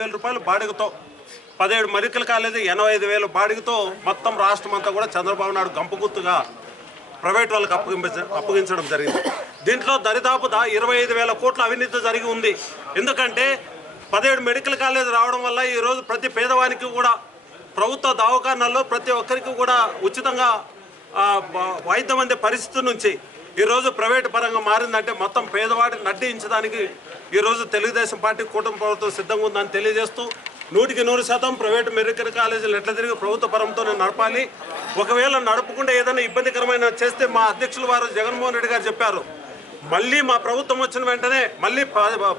వేల రూపాయలు బాడిగతో పదిహేడు మెడికల్ కాలేజీ ఎనభై ఐదు వేల బాడిగతో మొత్తం రాష్ట్రం అంతా కూడా చంద్రబాబు నాయుడు గంప గుర్తుగా ప్రైవేట్ వాళ్ళకి అప్పగించ అప్పగించడం జరిగింది. దీంట్లో దరిదాపు దా ఇరవై ఐదు వేల కోట్ల అవినీతి జరిగి ఉంది. ఎందుకంటే పదిహేడు మెడికల్ కాలేజ్ రావడం వల్ల ఈరోజు ప్రతి పేదవానికి కూడా ప్రభుత్వ దవాఖానాల్లో ప్రతి ఒక్కరికి కూడా ఉచితంగా వైద్యం అందే పరిస్థితి నుంచి ఈరోజు ప్రైవేట్ పరంగా మారిందంటే మొత్తం పేదవాడిని నడ్డించడానికి ఈరోజు తెలుగుదేశం పార్టీ కూటమి ప్రభుత్వం సిద్ధంగా ఉందని తెలియజేస్తూ నూటికి నూరు శాతం ప్రైవేట్ మెడికల్ కాలేజీలు ఎట్లా తిరిగి ప్రభుత్వ పరంతోనే నడపాలి. ఒకవేళ నడపకుండా ఏదైనా ఇబ్బందికరమైన చేస్తే మా అధ్యక్షులు వారు జగన్మోహన్ రెడ్డి గారు చెప్పారు. మళ్ళీ మా ప్రభుత్వం వచ్చిన వెంటనే మళ్ళీ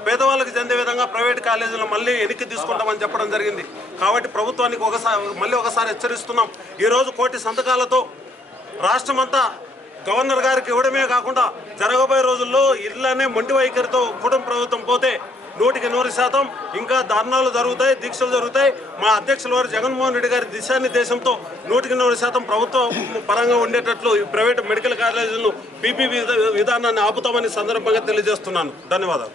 పేదవాళ్ళకి చెందే విధంగా ప్రైవేట్ కాలేజీలు మళ్ళీ వెనక్కి తీసుకుంటామని చెప్పడం జరిగింది. కాబట్టి ప్రభుత్వానికి ఒకసారి మళ్ళీ ఒకసారి హెచ్చరిస్తున్నాం. ఈరోజు కోటి సంతకాలతో రాష్ట్రమంతా గవర్నర్ గారికి ఇవ్వడమే కాకుండా జరగబోయే రోజుల్లో ఇళ్ళనే మొండి వైఖరితో కుటుంబ ప్రభుత్వం పోతే నూటికి నూరు శాతం ఇంకా ధర్నాలు జరుగుతాయి దీక్షలు జరుగుతాయి. మా అధ్యక్షుల వారు జగన్మోహన్ రెడ్డి గారి దిశానిర్దేశంతో నూటికి నూరు శాతం ప్రభుత్వం పరంగా ఉండేటట్లు ఈ ప్రైవేటు మెడికల్ కాలేజీలను పీపీ విధానాన్ని ఆపుతామని సందర్భంగా తెలియజేస్తున్నాను. ధన్యవాదాలు.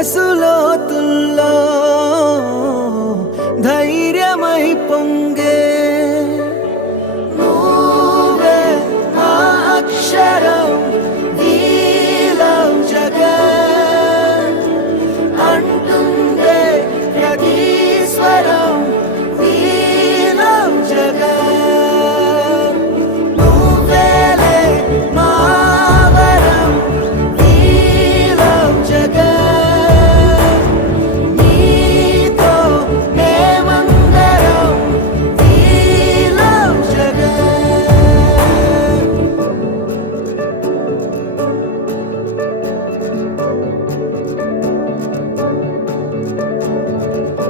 మనసులో ధైర్యమై పొంగే